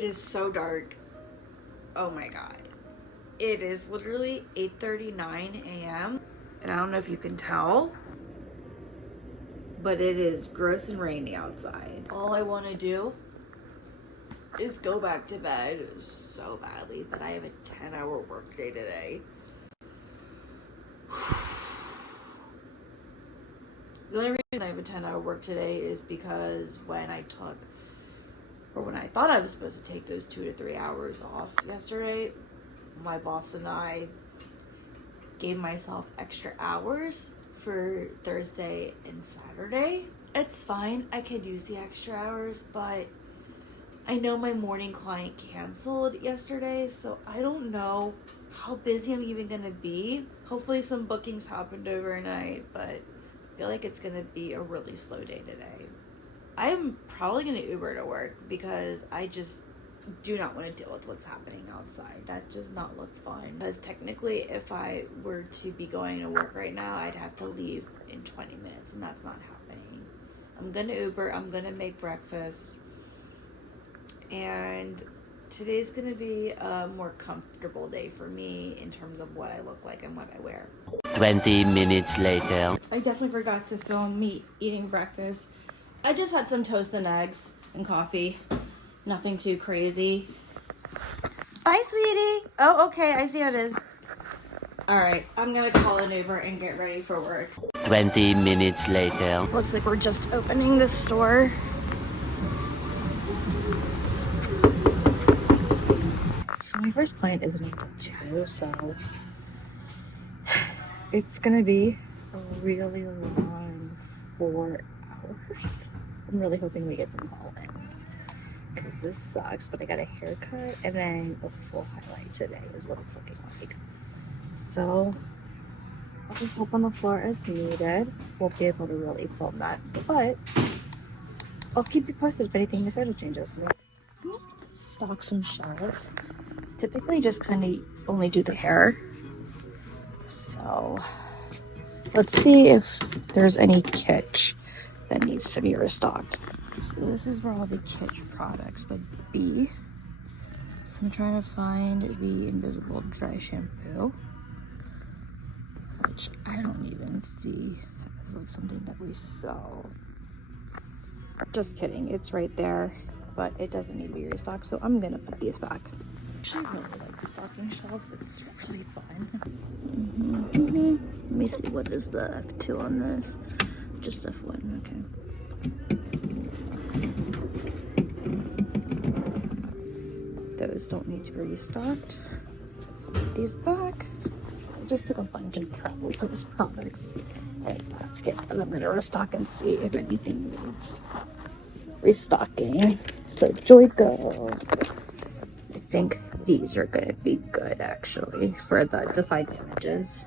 It is so dark. Oh my god. It is literally 8:39 a.m. and I don't know if you can tell, but it is gross and rainy outside. All I want to do is go back to bed so badly, but I have a 10-hour workday today. The only reason I have a 10-hour work today is because when I thought I was supposed to take those 2 to 3 hours off yesterday, my boss and I gave myself extra hours for Thursday and Saturday. It's fine, I could use the extra hours, but I know my morning client canceled yesterday, so I don't know how busy I'm even gonna be. Hopefully some bookings happened overnight, but I feel like it's gonna be a really slow day today. I'm probably gonna Uber to work because I just do not want to deal with what's happening outside. That does not look fun. Because technically, if I were to be going to work right now, I'd have to leave in 20 minutes, and that's not happening. I'm gonna Uber, I'm gonna make breakfast, and today's gonna be a more comfortable day for me in terms of what I look like and what I wear. 20 minutes later. I definitely forgot to film me eating breakfast. I just had some toast and eggs and coffee. Nothing too crazy. Bye, sweetie. Oh, okay, I see how it is. Alright, I'm gonna call an Uber and get ready for work. 20 minutes later. Looks like we're just opening this store. So my first client isn't until 2, so it's gonna be a really long 4 hours. I'm really hoping we get some call-ins because this sucks, but I got a haircut and then a full highlight today is what it's looking like. So I'll just hope on the floor as needed. Won't be able to really film that, but I'll keep you posted if anything decided changes. I'm just gonna stock some shelves. Typically just kind of only do the hair. So let's see if there's any kitsch that needs to be restocked. So this is where all the kitsch products would be. So I'm trying to find the invisible dry shampoo, which I don't even see as like something that we sell. Just kidding, it's right there, but it doesn't need to be restocked, so I'm gonna put these back. I actually really like stocking shelves, it's really fun. Let me see, what is the F2 on this? Just F1, okay. Those don't need to be restocked. So put these back. I just took a bunch of travel size products in a basket that I'm going to restock and see if anything needs restocking. So Joyco. I think these are going to be good actually for the defined images.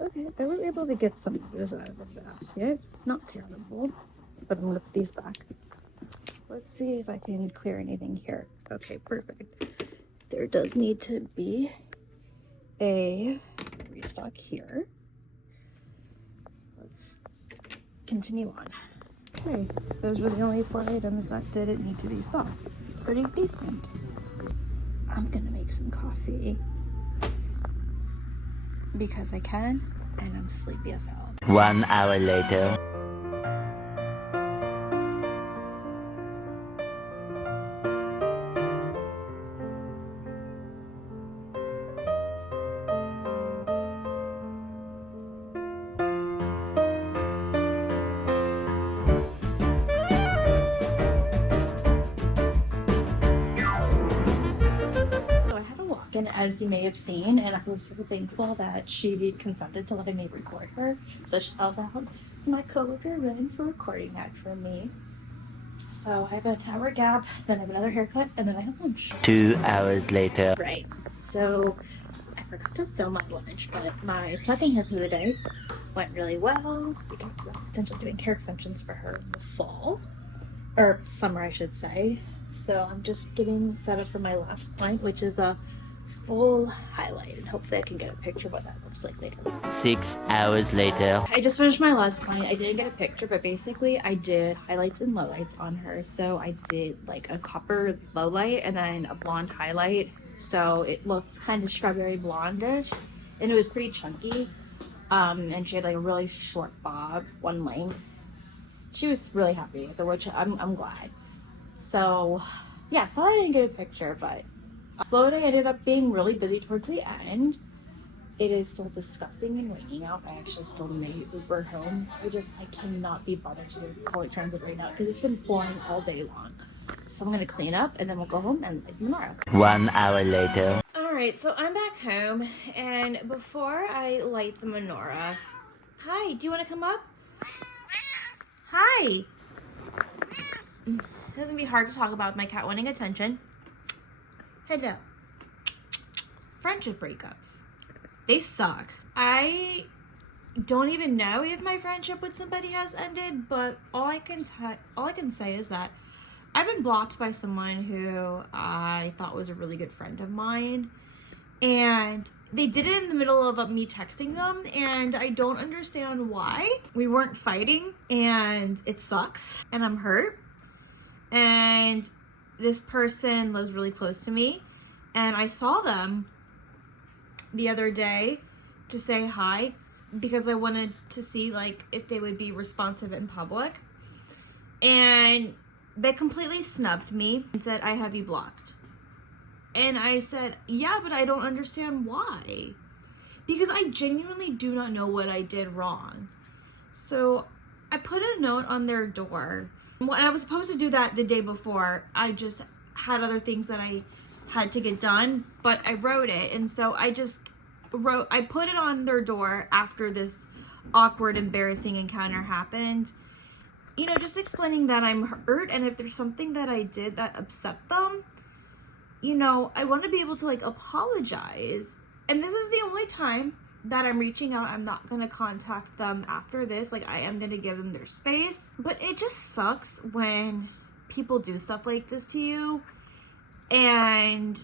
Okay, I was able to get some of this out of the basket. Not terrible, but I'm going to put these back. Let's see if I can clear anything here. Okay, perfect. There does need to be a restock here. Let's continue on. Okay, those were the only 4 items that didn't need to be stocked. Pretty decent. I'm gonna make some coffee because I can, and I'm sleepy as hell. 1 hour later. As you may have seen, and I was so thankful that she consented to letting me record her. So shout out to my coworker Ren for recording that for me. So I have an hour gap, then I have another haircut, and then I have lunch. 2 hours later. Right. So I forgot to film my lunch, but my second haircut of the day went really well. We talked about potentially doing hair extensions for her in the fall, or summer I should say. So I'm just getting set up for my last client, which is a full highlighted. Hopefully I can get a picture of what that looks like later. 6 hours later. I just finished my last client. I didn't get a picture, but basically I did highlights and lowlights on her. So I did like a copper low light and then a blonde highlight. So it looks kind of strawberry blondish, and it was pretty chunky. And she had like a really short bob, one length. She was really happy with it, which I'm glad. So yeah, so I didn't get a picture, but slow day ended up being really busy towards the end. It is still disgusting and raining out. I actually still may Uber home. I cannot be bothered to do public transit right now because it's been pouring all day long. So I'm gonna clean up and then we'll go home and light the menorah. 1 hour later. Alright, so I'm back home, and before I light the menorah, hi, do you want to come up? Hi! It doesn't be hard to talk about my cat wanting attention. Hello. Friendship breakups. They suck. I don't even know if my friendship with somebody has ended, but all I can say is that I've been blocked by someone who I thought was a really good friend of mine, and they did it in the middle of me texting them, and I don't understand why. We weren't fighting, and it sucks, and I'm hurt, and this person lives really close to me, and I saw them the other day to say hi because I wanted to see like if they would be responsive in public, and they completely snubbed me and said, I have you blocked. And I said, yeah, but I don't understand why. Because I genuinely do not know what I did wrong. So I put a note on their door. And I was supposed to do that the day before. I just had other things that I had to get done, but I wrote it. And so I put it on their door after this awkward, embarrassing encounter happened. You know, just explaining that I'm hurt, and if there's something that I did that upset them, you know, I want to be able to like apologize. And this is the only time that I'm reaching out. I'm not going to contact them after this. Like, I am going to give them their space. But it just sucks when people do stuff like this to you, and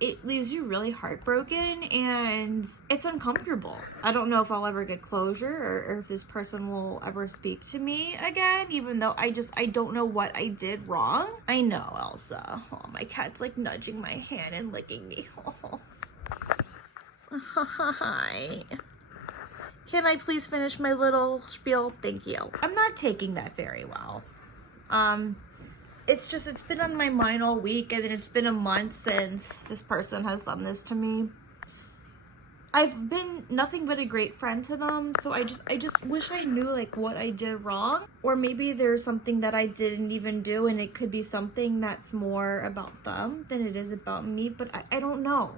it leaves you really heartbroken, and it's uncomfortable. I don't know if I'll ever get closure or if this person will ever speak to me again, even though I don't know what I did wrong. I know, Elsa. Oh, my cat's like nudging my hand and licking me. Oh. Hi. Can I please finish my little spiel? Thank you. I'm not taking that very well. It's been on my mind all week, and it's been a month since this person has done this to me. I've been nothing but a great friend to them, so I just wish I knew like what I did wrong, or maybe there's something that I didn't even do, and it could be something that's more about them than it is about me, but I don't know.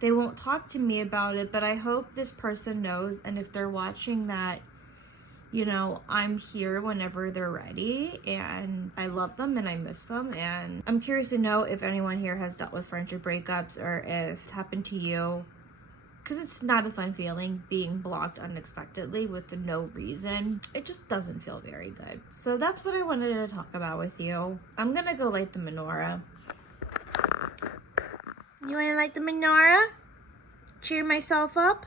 They won't talk to me about it, but I hope this person knows, and if they're watching, that, you know, I'm here whenever they're ready, and I love them and I miss them. And I'm curious to know if anyone here has dealt with friendship breakups, or if it's happened to you, because it's not a fun feeling being blocked unexpectedly with no reason. It just doesn't feel very good. So that's what I wanted to talk about with you. I'm gonna go light the menorah. You wanna light the menorah? Cheer myself up?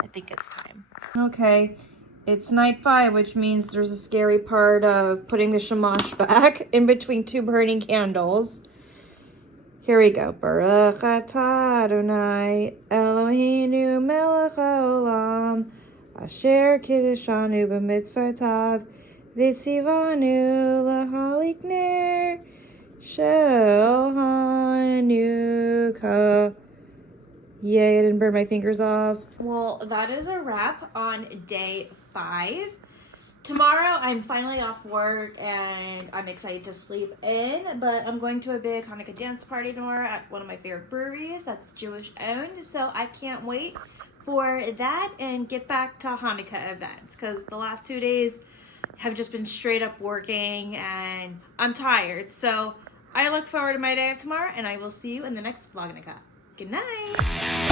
I think it's time. Okay, it's night 5, which means there's a scary part of putting the shamash back in between 2 burning candles. Here we go. Baruch atah Adonai Eloheinu melech haolam asher kiddeshanu b'mitzvotav v'tzivanu lahalik ner shel hanukkah. Yay, I didn't burn my fingers off. Well, that is a wrap on day 5. Tomorrow, I'm finally off work, and I'm excited to sleep in, but I'm going to a big Hanukkah dance party tomorrow at one of my favorite breweries that's Jewish owned, so I can't wait for that and get back to Hanukkah events, because the last 2 days have just been straight up working, and I'm tired. So I look forward to my day of tomorrow, and I will see you in the next Vlognukkah. Good night.